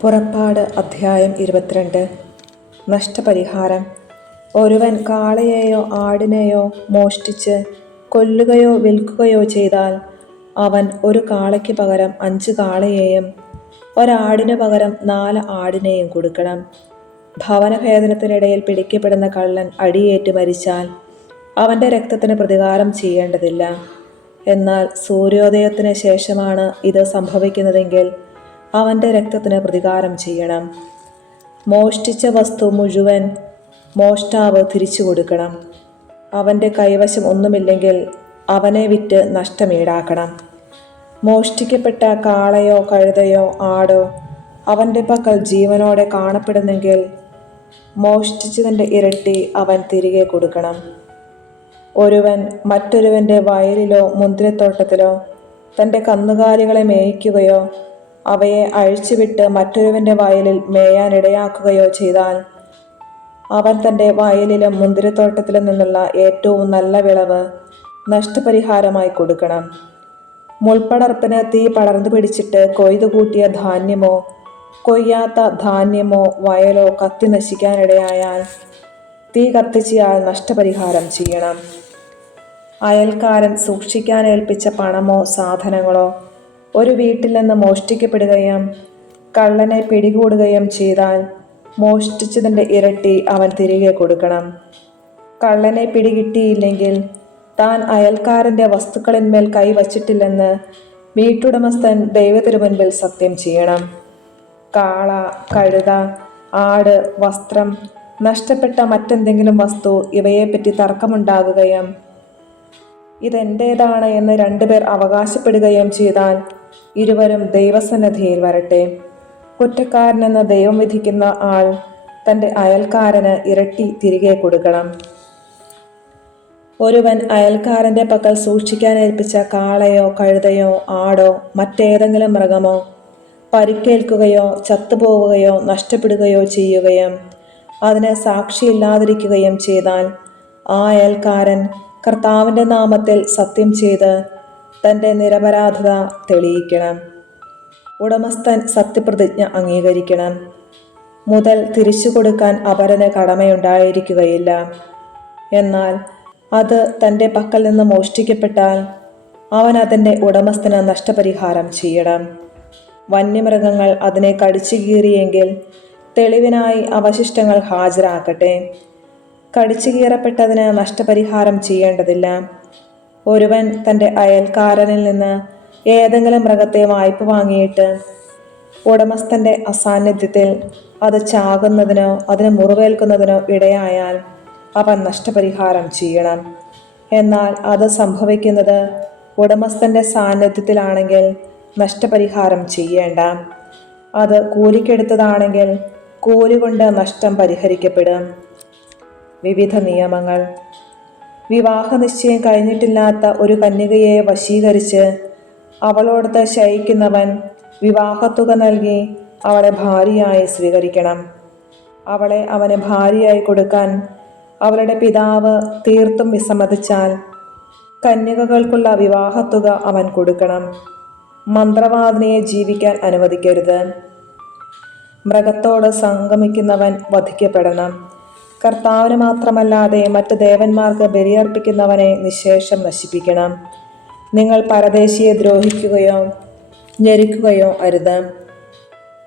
പുറപ്പാട് അധ്യായം ഇരുപത്തിരണ്ട്. നഷ്ടപരിഹാരം. ഒരുവൻ കാളയെയോ ആടിനെയോ മോഷ്ടിച്ച് കൊല്ലുകയോ വിൽക്കുകയോ ചെയ്താൽ അവൻ ഒരു കാളയ്ക്ക് പകരം അഞ്ച് കാളയെയും ഒരാടിന് പകരം നാല് ആടിനെയും കൊടുക്കണം. ഭവനഭേദനത്തിനിടയിൽ പിടിക്കപ്പെടുന്ന കള്ളൻ അടിയേറ്റ് മരിച്ചാൽ അവന്റെ രക്തത്തിന് പ്രതികാരം ചെയ്യേണ്ടതില്ല. എന്നാൽ സൂര്യോദയത്തിന് ശേഷമാണ് ഇത് സംഭവിക്കുന്നതെങ്കിൽ അവന്റെ രക്തത്തിന് പ്രതികാരം ചെയ്യണം. മോഷ്ടിച്ച വസ്തു മുഴുവൻ മോഷ്ടാവ് തിരിച്ചു കൊടുക്കണം. അവന്റെ കൈവശം ഒന്നുമില്ലെങ്കിൽ അവനെ വിറ്റ് നഷ്ടമീടാക്കണം. മോഷ്ടിക്കപ്പെട്ട കാളയോ കഴുതയോ ആടോ അവന്റെ പക്കൽ ജീവനോടെ കാണപ്പെടുന്നെങ്കിൽ മോഷ്ടിച്ചതിന്റെ ഇരട്ടി അവൻ തിരികെ കൊടുക്കണം. ഒരുവൻ മറ്റൊരുവന്റെ വയലിലോ മുന്തിരിത്തോട്ടത്തിലോ തന്റെ കന്നുകാലികളെ മേയ്ക്കുകയോ അവയെ അഴിച്ചുവിട്ട് മറ്റൊരുവന്റെ വയലിൽ മേയാനിടയാക്കുകയോ ചെയ്താൽ അവൻ തന്റെ വയലിലും മുന്തിരിത്തോട്ടത്തിലും നിന്നുള്ള ഏറ്റവും നല്ല വിളവ് നഷ്ടപരിഹാരമായി കൊടുക്കണം. മുൾപ്പടർപ്പിന് തീ പടർന്നു പിടിച്ചിട്ട് കൊയ്തു കൂട്ടിയ ധാന്യമോ കൊയ്യാത്ത ധാന്യമോ വയലോ കത്തി നശിക്കാനിടയായാൽ തീ കത്തിച്ചയാൾ നഷ്ടപരിഹാരം ചെയ്യണം. അയൽക്കാരൻ സൂക്ഷിക്കാൻ ഏൽപ്പിച്ച പണമോ സാധനങ്ങളോ ഒരു വീട്ടിൽ നിന്ന് മോഷ്ടിക്കപ്പെടുകയും കള്ളനെ പിടികൂടുകയും ചെയ്താൽ മോഷ്ടിച്ചതിന്റെ ഇരട്ടി അവൻ തിരികെ കൊടുക്കണം. കള്ളനെ പിടികിട്ടിയില്ലെങ്കിൽ താൻ അയൽക്കാരന്റെ വസ്തുക്കളിന്മേൽ കൈവച്ചിട്ടില്ലെന്ന് വീട്ടുടമസ്ഥൻ ദൈവത്തിനു മുൻപിൽ സത്യം ചെയ്യണം. കാള കഴുത ആട് വസ്ത്രം നഷ്ടപ്പെട്ട മറ്റെന്തെങ്കിലും വസ്തു ഇവയെപ്പറ്റി തർക്കമുണ്ടാകുകയും ഇതെന്റേതാണ് എന്ന് രണ്ടുപേർ അവകാശപ്പെടുകയും ചെയ്താൽ ഇരുവരും ദൈവസന്നിധിയിൽ വരട്ടെ. കുറ്റക്കാരനെന്ന് ദൈവം വിധിക്കുന്ന ആൾ തന്റെ അയൽക്കാരന് ഇരട്ടി തിരികെ കൊടുക്കണം. ഒരുവൻ അയൽക്കാരന്റെ പക്കൽ സൂക്ഷിക്കാൻ ഏൽപ്പിച്ച കാളയോ കഴുതയോ ആടോ മറ്റേതെങ്കിലും മൃഗമോ പരിക്കേൽക്കുകയോ ചത്തുപോവുകയോ നഷ്ടപ്പെടുകയോ ചെയ്യുകയും അതിന് സാക്ഷിയില്ലാതിരിക്കുകയും ചെയ്താൽ ആ അയൽക്കാരൻ കർത്താവിന്റെ നാമത്തിൽ സത്യം ചെയ്ത് തന്റെ നിരപരാധത തെളിയിക്കണം. ഉടമസ്ഥൻ സത്യപ്രതിജ്ഞ അംഗീകരിക്കണം. മുതൽ തിരിച്ചു കൊടുക്കാൻ അപരന് കടമയുണ്ടായിരിക്കുകയില്ല. എന്നാൽ അത് തന്റെ പക്കൽ നിന്ന് മോഷ്ടിക്കപ്പെട്ടാൽ അവൻ അതിന്റെ ഉടമസ്ഥന് നഷ്ടപരിഹാരം ചെയ്യണം. വന്യമൃഗങ്ങൾ അതിനെ കടിച്ചു കീറിയെങ്കിൽ തെളിവിനായി അവശിഷ്ടങ്ങൾ ഹാജരാക്കട്ടെ. കടിച്ചു കീറപ്പെട്ടതിന് നഷ്ടപരിഹാരം ചെയ്യേണ്ടതില്ല. ഒരുവൻ തന്റെ അയൽക്കാരനിൽ നിന്ന് ഏതെങ്കിലും മൃഗത്തെ വായ്പ വാങ്ങിയിട്ട് ഉടമസ്ഥന്റെ അസാന്നിധ്യത്തിൽ അത് ചാകുന്നതിനോ അതിനെ മുറിവേൽക്കുന്നതിനോ ഇടയായാൽ അവൻ നഷ്ടപരിഹാരം ചെയ്യണം. എന്നാൽ അത് സംഭവിക്കുന്നത് ഉടമസ്ഥന്റെ സാന്നിധ്യത്തിലാണെങ്കിൽ നഷ്ടപരിഹാരം ചെയ്യേണ്ട. അത് കൂലിക്കെടുത്തതാണെങ്കിൽ കൂലി കൊണ്ട് നഷ്ടം പരിഹരിക്കപ്പെടും. വിവിധ നിയമങ്ങൾ. വിവാഹ നിശ്ചയം കഴിഞ്ഞിട്ടില്ലാത്ത ഒരു കന്യകയെ വശീകരിച്ച് അവളോടത്ത് ശയിക്കുന്നവൻ വിവാഹത്തുക നൽകി അവളെ ഭാര്യയായി സ്വീകരിക്കണം. അവളെ അവന് ഭാര്യയായി കൊടുക്കാൻ അവളുടെ പിതാവ് തീർത്തും വിസമ്മതിച്ചാൽ കന്യകകൾക്കുള്ള വിവാഹത്തുക അവൻ കൊടുക്കണം. മന്ത്രവാദിനിയെ ജീവിക്കാൻ അനുവദിക്കരുത്. മൃഗത്തോട് സംഗമിക്കുന്നവൻ വധിക്കപ്പെടണം. കർത്താവിന് മാത്രമല്ലാതെ മറ്റ് ദേവന്മാർക്ക് ബലിയർപ്പിക്കുന്നവനെ നിശേഷം നശിപ്പിക്കണം. നിങ്ങൾ പരദേശിയെ ദ്രോഹിക്കുകയോ ഞെരുക്കുകയോ അരുത്.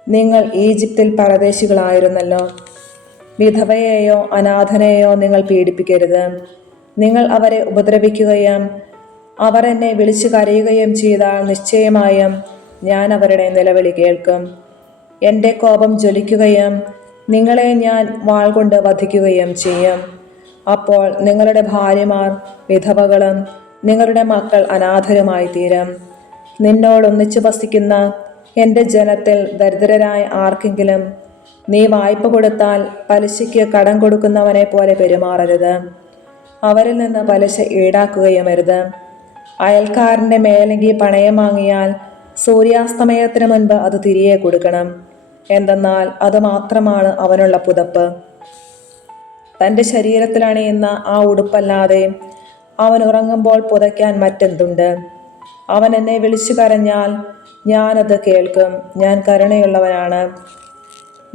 നിങ്ങൾ ഈജിപ്തിൽ പരദേശികളായിരുന്നല്ലോ. വിധവയെയോ അനാഥനെയോ നിങ്ങൾ പീഡിപ്പിക്കരുത്. നിങ്ങൾ അവരെ ഉപദ്രവിക്കുകയും അവർ എന്നെ വിളിച്ചു കരയുകയും ചെയ്താൽ നിശ്ചയമായും ഞാൻ അവരുടെ നിലവിളി കേൾക്കും. എന്റെ കോപം ജ്വലിക്കുകയും നിങ്ങളെ ഞാൻ വാൾ കൊണ്ട് വധിക്കുകയും ചെയ്യും. അപ്പോൾ നിങ്ങളുടെ ഭാര്യമാർ വിധവകളും നിങ്ങളുടെ മക്കൾ അനാഥരുമായി തീരും. നിന്നോടൊന്നിച്ചു വസിക്കുന്ന എന്റെ ജനത്തിൽ ദരിദ്രരായ ആർക്കെങ്കിലും നീ വായ്പ കൊടുത്താൽ പലിശയ്ക്ക് കടം കൊടുക്കുന്നവനെ പോലെ പെരുമാറരുത്. അവരിൽ നിന്ന് പലിശ ഈടാക്കുകയും അരുത്. അയൽക്കാരന്റെ മേലെങ്കിൽ പണയം വാങ്ങിയാൽ സൂര്യാസ്തമയത്തിന് മുൻപ് അത് തിരികെ കൊടുക്കണം. എന്തെന്നാൽ അത് മാത്രമാണ് അവനുള്ള പുതപ്പ്. തന്റെ ശരീരത്തിൽ അണിയുന്ന ആ ഉടുപ്പല്ലാതെ അവൻ ഉറങ്ങുമ്പോൾ പുതയ്ക്കാൻ മറ്റെന്തുണ്ട്? അവൻ എന്നെ വിളിച്ചു കരഞ്ഞാൽ ഞാനത് കേൾക്കും. ഞാൻ കരുണയുള്ളവനാണ്.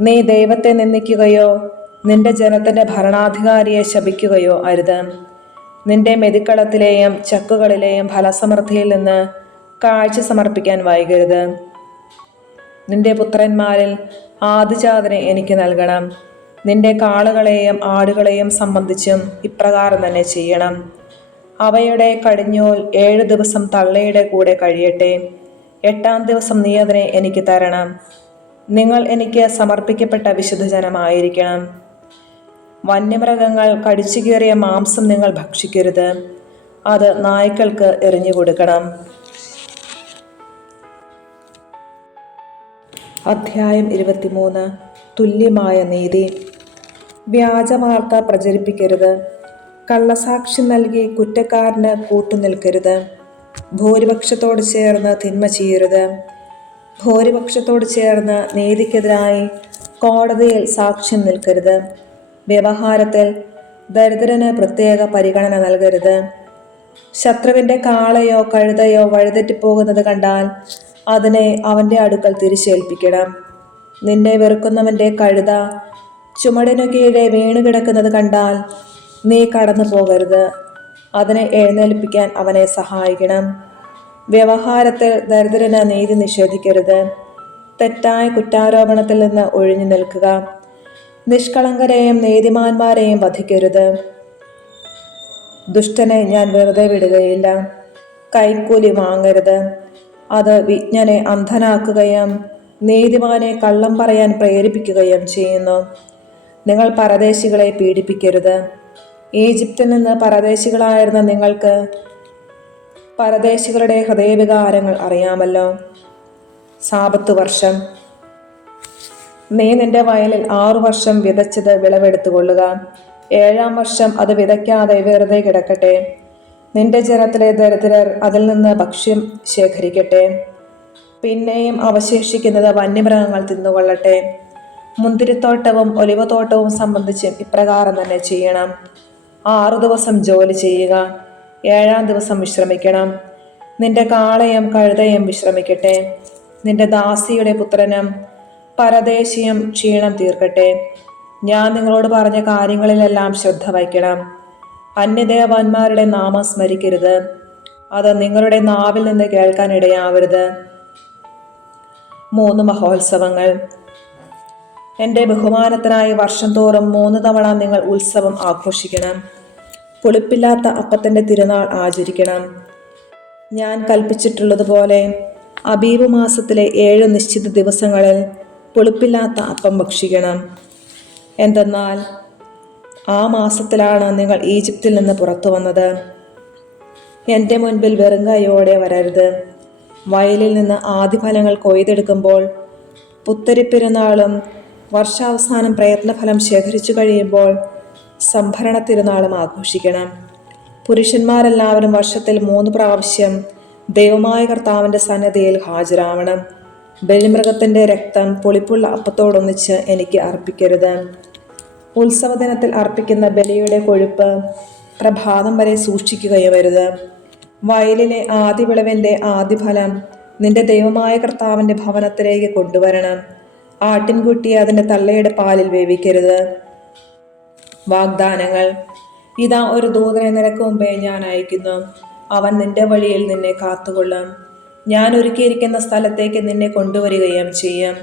നീ ദൈവത്തെ നിന്ദിക്കുകയോ നിന്റെ ജനത്തിന്റെ ഭരണാധികാരിയെ ശപിക്കുകയോ അരുത്. നിന്റെ മെതിക്കളത്തിലെയും ചക്കുകളിലെയും ഫലസമൃദ്ധിയിൽ നിന്ന് കാഴ്ച സമർപ്പിക്കാൻ വൈകരുത്. നിന്റെ പുത്രന്മാരിൽ ആദിജാതനെ എനിക്ക് നൽകണം. നിന്റെ കാളുകളെയും ആടുകളെയും സംബന്ധിച്ചും ഇപ്രകാരം തന്നെ ചെയ്യണം. അവയുടെ കടിഞ്ഞോൽ ഏഴു ദിവസം തള്ളയുടെ കൂടെ കഴിയട്ടെ. എട്ടാം ദിവസം നീ അതിനെ എനിക്ക് തരണം. നിങ്ങൾ എനിക്ക് സമർപ്പിക്കപ്പെട്ട വിശുദ്ധജനമായിരിക്കണം വന്യമൃഗങ്ങൾ കടിച്ചു കീറിയ മാംസം നിങ്ങൾ ഭക്ഷിക്കരുത്. അത് നായ്ക്കൾക്ക് എറിഞ്ഞു കൊടുക്കണം. അധ്യായം ഇരുപത്തിമൂന്ന്. തുല്യമായ നീതി. വ്യാജവാർത്ത പ്രചരിപ്പിക്കരുത്. കള്ളസാക്ഷി നൽകി കുറ്റക്കാരന് കൂട്ടുനിൽക്കരുത്. ഭൂരിപക്ഷത്തോട് ചേർന്ന് തിന്മ ചെയ്യരുത്. ഭൂരിപക്ഷത്തോട് ചേർന്ന് നീതിക്കെതിരായി കോടതിയിൽ സാക്ഷ്യം നിൽക്കരുത്. വ്യവഹാരത്തിൽ ദരിദ്രന് പ്രത്യേക പരിഗണന നൽകരുത്. ശത്രുവിന്റെ കാളയോ കഴുതയോ വഴുതെറ്റിപ്പോകുന്നത് കണ്ടാൽ അതിനെ അവന്റെ അടുക്കൽ തിരിച്ചേൽപ്പിക്കണം. നിന്നെ വെറുക്കുന്നവന്റെ കഴുത ചുമടിനു കീഴെ വീണ് കിടക്കുന്നത് കണ്ടാൽ നീ കടന്നു പോകരുത് അതിനെ എഴുന്നേൽപ്പിക്കാൻ അവനെ സഹായിക്കണം. വ്യവഹാരത്തിൽ ദരിദ്രന് നീതി നിഷേധിക്കരുത്. തെറ്റായ കുറ്റാരോപണത്തിൽ നിന്ന് ഒഴിഞ്ഞു നിൽക്കുക. നിഷ്കളങ്കരെയും നീതിമാന്മാരെയും വധിക്കരുത്. ദുഷ്ടനെ ഞാൻ വെറുതെ വിടുകയില്ല. കൈക്കൂലി വാങ്ങരുത്. അത് വിജ്ഞനെ അന്ധനാക്കുകയും നീതിമാനെ കള്ളം പറയാൻ പ്രേരിപ്പിക്കുകയും ചെയ്യുന്നു. നിങ്ങൾ പരദേശികളെ പീഡിപ്പിക്കരുത്. ഈജിപ്തിൽ നിന്ന് പരദേശികളായിരുന്ന നിങ്ങൾക്ക് പരദേശികളുടെ ഹൃദയവികാരങ്ങൾ അറിയാമല്ലോ. സാപത്ത് വർഷം. നീ നിന്റെ വയലിൽ ആറു വർഷം വിതച്ചത് വിളവെടുത്തുകൊള്ളുക. ഏഴാം വർഷം അത് വിതയ്ക്കാതെ വെറുതെ കിടക്കട്ടെ. നിന്റെ ജനത്തിലെ ദരിദ്രർ അതിൽ നിന്ന് ഭക്ഷ്യം ശേഖരിക്കട്ടെ. പിന്നെയും അവശേഷിക്കുന്നത് വന്യമൃഗങ്ങൾ തിന്നുകൊള്ളട്ടെ. മുന്തിരിത്തോട്ടവും ഒലിവത്തോട്ടവും സംബന്ധിച്ചും ഇപ്രകാരം തന്നെ ചെയ്യണം. ആറു ദിവസം ജോലി ചെയ്യുക. ഏഴാം ദിവസം വിശ്രമിക്കണം. നിന്റെ കാളയും കഴുതയും വിശ്രമിക്കട്ടെ. നിന്റെ ദാസിയുടെ പുത്രനും പരദേശിയും ക്ഷീണം തീർക്കട്ടെ. ഞാൻ നിങ്ങളോട് പറഞ്ഞ കാര്യങ്ങളിലെല്ലാം ശ്രദ്ധ വയ്ക്കണം. അന്യദേവന്മാരുടെ നാമം സ്മരിക്കരുത്. അത് നിങ്ങളുടെ നാവിൽ നിന്ന് കേൾക്കാൻ ഇടയാവരുത്. മൂന്ന് മഹോത്സവങ്ങൾ. എന്റെ ബഹുമാനത്തിനായി വർഷം തോറും മൂന്ന് തവണ നിങ്ങൾ ഉത്സവം ആഘോഷിക്കണം. പുളിപ്പില്ലാത്ത അപ്പത്തിന്റെ തിരുനാൾ ആചരിക്കണം. ഞാൻ കൽപ്പിച്ചിട്ടുള്ളതുപോലെ അബീബ് മാസത്തിലെ ഏഴ് നിശ്ചിത ദിവസങ്ങളിൽ പുളിപ്പില്ലാത്ത അപ്പം ഭക്ഷിക്കണം. എന്തെന്നാൽ ആ മാസത്തിലാണ് നിങ്ങൾ ഈജിപ്തിൽ നിന്ന് പുറത്തു വന്നത്. എന്റെ മുൻപിൽ വെറും കൈയോടെ വരരുത്. വയലിൽ നിന്ന് ആദ്യഫലങ്ങൾ കൊയ്തെടുക്കുമ്പോൾ പുത്തരിപ്പെരുന്നാളും വർഷാവസാനം പ്രയത്നഫലം ശേഖരിച്ചു കഴിയുമ്പോൾ സംഭരണ തിരുനാളും ആഘോഷിക്കണം. പുരുഷന്മാരെല്ലാവരും വർഷത്തിൽ മൂന്ന് പ്രാവശ്യം ദൈവമായ കർത്താവിന്റെ സന്നദ്ധയിൽ ഹാജരാവണം. ബലിമൃഗത്തിന്റെ രക്തം പുളിപ്പുള്ള അപ്പത്തോടൊന്നിച്ച് എനിക്ക് അർപ്പിക്കരുത്. ഉത്സവദിനത്തിൽ അർപ്പിക്കുന്ന ബലിയുടെ കൊഴുപ്പ് പ്രഭാതം വരെ സൂക്ഷിക്കുകയും വരുത് വയലിലെ ആദ്യ വിളവിന്റെ ആദ്യഫലം നിന്റെ ദൈവമായ കർത്താവിന്റെ ഭവനത്തിലേക്ക് കൊണ്ടുവരണം. ആട്ടിൻകുട്ടിയെ അതിന്റെ തള്ളയുടെ പാലിൽ വേവിക്കരുത്. വാഗ്ദാനങ്ങൾ. ഇതാ ഒരു ദൂതനെ നിനക്ക് മുമ്പേ ഞാൻ അയക്കുന്നു. അവൻ നിന്റെ വഴിയിൽ നിന്നെ കാത്തുകൊള്ളും. ഞാൻ ഒരുക്കിയിരിക്കുന്ന സ്ഥലത്തേക്ക് നിന്നെ കൊണ്ടുവരികയും ചെയ്യും.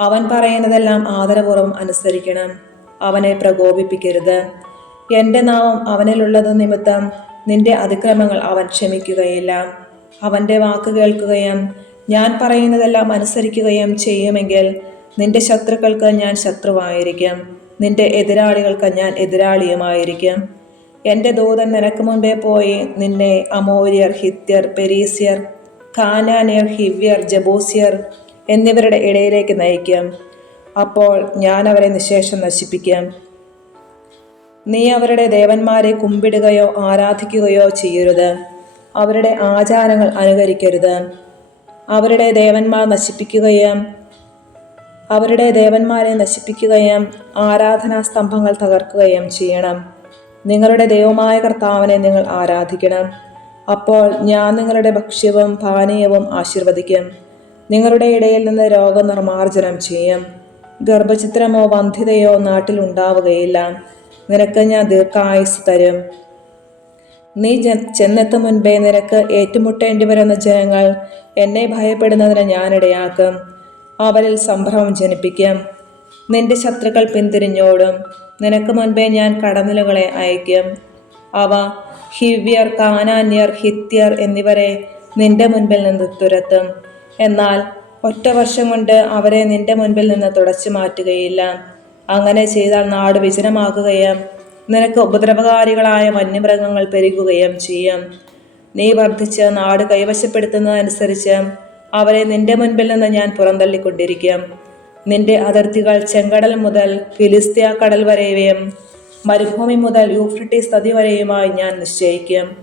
അവൻ പറയുന്നതെല്ലാം ആദരപൂർവം അനുസരിക്കണം. അവനെ പ്രകോപിപ്പിക്കരുത്. എന്റെ നാമം അവനിലുള്ളത് നിമിത്തം നിന്റെ അതിക്രമങ്ങൾ അവൻ ക്ഷമിക്കുകയില്ല. അവന്റെ വാക്ക് കേൾക്കുകയും ഞാൻ പറയുന്നതെല്ലാം അനുസരിക്കുകയും ചെയ്യുമെങ്കിൽ നിന്റെ ശത്രുക്കൾക്ക് ഞാൻ ശത്രുവായിരിക്കും. നിന്റെ എതിരാളികൾക്ക് ഞാൻ എതിരാളിയുമായിരിക്കും. എന്റെ ദൂതൻ നിനക്ക് മുൻപേ പോയി നിന്നെ അമോര്യർ ഹിത്യർ പെരീസ്യർ കാനാനിയർ ഹിവ്യർ ജബൂസിയർ എന്നിവരുടെ ഇടയിലേക്ക് നയിക്കും. അപ്പോൾ ഞാൻ അവരെ നിശേഷം നശിപ്പിക്കാം. നീ അവരുടെ ദേവന്മാരെ കുമ്പിടുകയോ ആരാധിക്കുകയോ ചെയ്യരുത്. അവരുടെ ആചാരങ്ങൾ അനുകരിക്കരുത്. അവരുടെ ദേവന്മാർ നശിപ്പിക്കുകയും അവരുടെ ദേവന്മാരെ നശിപ്പിക്കുകയും ആരാധനാ സ്തംഭങ്ങൾ തകർക്കുകയും ചെയ്യണം. നിങ്ങളുടെ ദൈവമായ കർത്താവിനെ നിങ്ങൾ ആരാധിക്കണം. അപ്പോൾ ഞാൻ നിങ്ങളുടെ ഭക്ഷ്യവും പാനീയവും ആശീർവദിക്കും. നിങ്ങളുടെ ഇടയിൽ നിന്ന് രോഗനിർമാർജനം ചെയ്യും. ഗർഭചിത്രമോ വന്ധ്യതയോ നാട്ടിൽ ഉണ്ടാവുകയില്ല നിനക്ക് ഞാൻ ദീർഘായുസ് തരും. നീ ജ ചെന്നെത്തും മുൻപേ നിനക്ക് ഏറ്റുമുട്ടേണ്ടി വരുന്ന ജനങ്ങൾ എന്നെ ഭയപ്പെടുന്നതിന് ഞാനിടയാക്കും അവരിൽ സംഭ്രമം ജനിപ്പിക്കും. നിന്റെ ശത്രുക്കൾ പിന്തിരിഞ്ഞോടും. നിനക്ക് മുൻപേ ഞാൻ കടന്നലുകളെ അയക്കും. അവ ഹിവ്യർ കാനാന്യർ ഹിത്യർ എന്നിവരെ നിന്റെ മുൻപിൽ നിന്ന് തുരത്തും. എന്നാൽ ഒറ്റ വർഷം കൊണ്ട് അവരെ നിന്റെ മുൻപിൽ നിന്ന് തുടച്ചു മാറ്റുകയില്ല. അങ്ങനെ ചെയ്താൽ നാട് വിജനമാകുകയും നിനക്ക് ഉപദ്രവകാരികളായ വന്യമൃഗങ്ങൾ പെരുകുകയും ചെയ്യും. നീ വർദ്ധിച്ച് നാട് കൈവശപ്പെടുത്തുന്നതനുസരിച്ച് അവരെ നിന്റെ മുൻപിൽ നിന്ന് ഞാൻ പുറന്തള്ളിക്കൊണ്ടിരിക്കും. നിന്റെ അതിർത്തികൾ ചെങ്കടൽ മുതൽ ഫിലിസ്തീയ കടൽ വരെയും മരുഭൂമി മുതൽ യൂഫ്രട്ടീസ് നദി വരെയുമായി ഞാൻ നിശ്ചയിക്കും.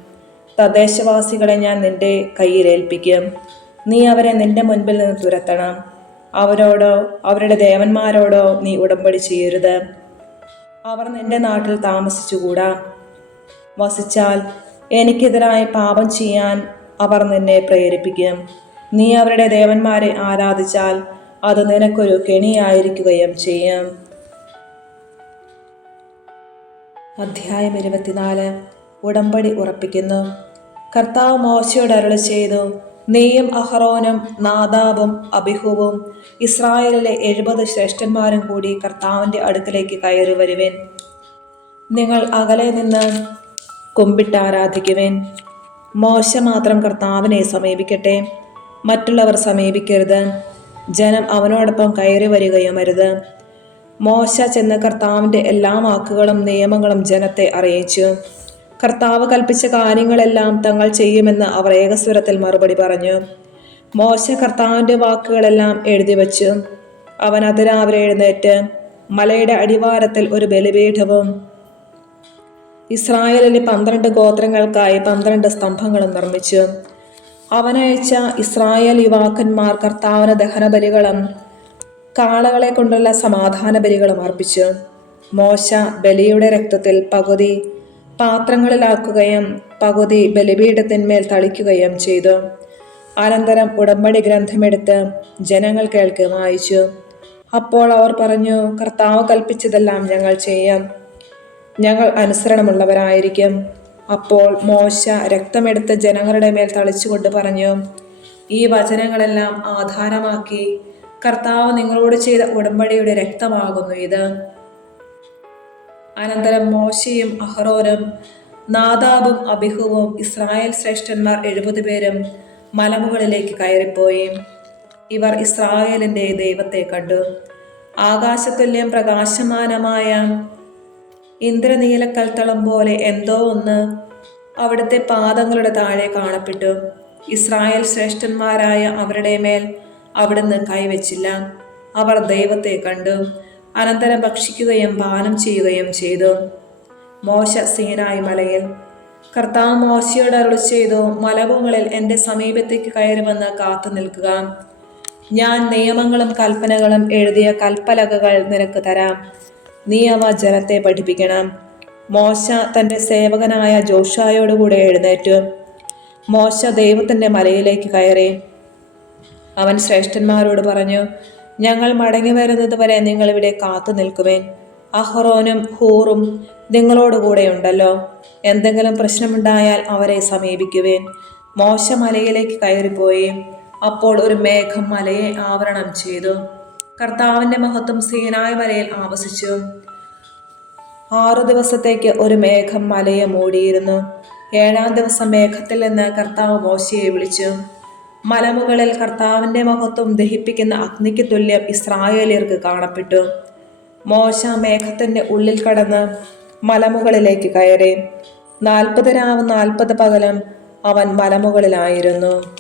തദ്ദേശവാസികളെ ഞാൻ നിന്റെ കയ്യിലേൽപ്പിക്കും നീ അവരെ നിന്റെ മുൻപിൽ നിന്ന് തുരത്തണം. അവരോടോ അവരുടെ ദേവന്മാരോടോ നീ ഉടമ്പടി ചെയ്യരുത്. അവർ നിന്റെ നാട്ടിൽ താമസിച്ചുകൂടാ. വസിച്ചാൽ എനിക്കെതിരായി പാപം ചെയ്യാൻ അവർ നിന്നെ പ്രേരിപ്പിക്കും. നീ അവരുടെ ദേവന്മാരെ ആരാധിച്ചാൽ അത് നിനക്കൊരു കെണിയായിരിക്കുകയും ചെയ്യും. അധ്യായം ഇരുപത്തിനാല്. ഉടമ്പടി ഉറപ്പിക്കുന്നു. കർത്താവ് മോശയോട് അരുളി ചെയ്തു നീയും അഹറോനും നാദാബും അബിഹുവും ഇസ്രായേലിലെ എഴുപത് ശ്രേഷ്ഠന്മാരും കൂടി കർത്താവിന്റെ അടുക്കലേക്ക് കയറി വരുവേൻ. നിങ്ങൾ അകലെ നിന്ന് കുമ്പിട്ട് ആരാധിക്കുവേൻ മോശ മാത്രം കർത്താവിനെ സമീപിക്കട്ടെ. മറ്റുള്ളവർ സമീപിക്കരുത്. ജനം അവനോടൊപ്പം കയറി വരികയും അരുത്. മോശ ചെന്ന് കർത്താവിന്റെ എല്ലാ വാക്കുകളും നിയമങ്ങളും ജനത്തെ അറിയിച്ചു. കർത്താവ് കൽപ്പിച്ച കാര്യങ്ങളെല്ലാം തങ്ങൾ ചെയ്യുമെന്ന് അവർ ഏകസ്വരത്തിൽ മറുപടി പറഞ്ഞു. മോശ കർത്താവിന്റെ വാക്കുകളെല്ലാം എഴുതി വച്ചു അവൻ അതിരാവിലെ എഴുന്നേറ്റ് മലയുടെ അടിവാരത്തിൽ ഒരു ബലിപീഠവും ഇസ്രായേലിലെ പന്ത്രണ്ട് ഗോത്രങ്ങൾക്കായി പന്ത്രണ്ട് സ്തംഭങ്ങളും നിർമ്മിച്ചു. അവനയച്ച ഇസ്രായേൽ യുവാക്കന്മാർ കർത്താവിന് ദഹനബലികളും കാളകളെ കൊണ്ടുള്ള സമാധാന ബലികളും അർപ്പിച്ചു. മോശ ബലിയുടെ രക്തത്തിൽ പകുതി പാത്രങ്ങളിലാക്കുകയും പകുതി ബലിപീഠത്തിന്മേൽ തളിക്കുകയും ചെയ്തു. അനന്തരം ഉടമ്പടി ഗ്രന്ഥമെടുത്ത് ജനങ്ങൾ കേൾക്ക് വായിച്ചു. അപ്പോൾ അവർ പറഞ്ഞു കർത്താവ് കൽപ്പിച്ചതെല്ലാം ഞങ്ങൾ ചെയ്യാം. ഞങ്ങൾ അനുസരണമുള്ളവരായിരിക്കും. അപ്പോൾ മോശ രക്തമെടുത്ത് ജനങ്ങളുടെ മേൽ തളിച്ചുകൊണ്ട് പറഞ്ഞു ഈ വചനങ്ങളെല്ലാം ആധാരമാക്കി കർത്താവ് നിങ്ങളോട് ചെയ്ത ഉടമ്പടിയുടെ രക്തമാകുന്നു ഇത്. അനന്തരം മോശയും അഹ്റോനും നാദാബും അബിഹുവും ഇസ്രായേൽ ശ്രേഷ്ഠന്മാർ എഴുപത് പേരും മലമുകളിലേക്ക് കയറിപ്പോയി. ഇവർ ഇസ്രായേലിന്റെ ദൈവത്തെ കണ്ടു. ആകാശത്തുല്യം പ്രകാശമാനമായ ഇന്ദ്രനീലക്കൽത്തളം പോലെ എന്തോ ഒന്ന് അവിടുത്തെ പാദങ്ങളുടെ താഴെ കാണപ്പെട്ടു. ഇസ്രായേൽ ശ്രേഷ്ഠന്മാരായ അവരുടെ മേൽ അവിടുന്ന് കൈവച്ചില്ല. അവർ ദൈവത്തെ കണ്ടു. അനന്തരം ഭക്ഷിക്കുകയും പാനം ചെയ്യുകയും ചെയ്തു. മോശ സീനായി മലയിൽ. കർത്താവ് മോശയോട് അരുളി ചെയ്തു മലമുകളിൽ എന്റെ സമീപത്തേക്ക് കയറി വന്ന് കാത്തു നിൽക്കുക. ഞാൻ നിയമങ്ങളും കൽപ്പനകളും എഴുതിയ കൽപ്പലകകൾ നിനക്ക് തരാം. നീ അവ ജനത്തെ പഠിപ്പിക്കണം. മോശ തന്റെ സേവകനായ ജോഷായോടുകൂടെ എഴുന്നേറ്റു. മോശ ദൈവത്തിന്റെ മലയിലേക്ക് കയറി. അവൻ ശ്രേഷ്ഠന്മാരോട് പറഞ്ഞു ഞങ്ങൾ മടങ്ങി വരുന്നത് വരെ നിങ്ങൾ ഇവിടെ കാത്തു നിൽക്കുവേൻ. അഹ്റോനും ഹൂറും നിങ്ങളോടുകൂടെ ഉണ്ടല്ലോ എന്തെങ്കിലും പ്രശ്നമുണ്ടായാൽ അവരെ സമീപിക്കുവേൻ. മോശ മലയിലേക്ക് കയറിപ്പോയി. അപ്പോൾ ഒരു മേഘം മലയെ ആവരണം ചെയ്തു. കർത്താവിന്റെ മഹത്വം സീനായ മലയിൽ ആവസിച്ചു. ആറു ദിവസത്തേക്ക് ഒരു മേഘം മലയെ മൂടിയിരുന്നു. ഏഴാം ദിവസം മേഘത്തിൽ നിന്ന് കർത്താവ് മോശയെ വിളിച്ചു. മലമുകളിൽ കർത്താവിന്റെ മഹത്വം ദഹിപ്പിക്കുന്ന അഗ്നിക്ക് തുല്യം ഇസ്രായേലിയർക്ക് കാണപ്പെട്ടു. മോശ മേഘത്തിന്റെ ഉള്ളിൽ കടന്ന് മലമുകളിലേക്ക് കയറി. നാൽപ്പത് രാവും നാൽപ്പത് പകലം അവൻ മലമുകളിലായിരുന്നു.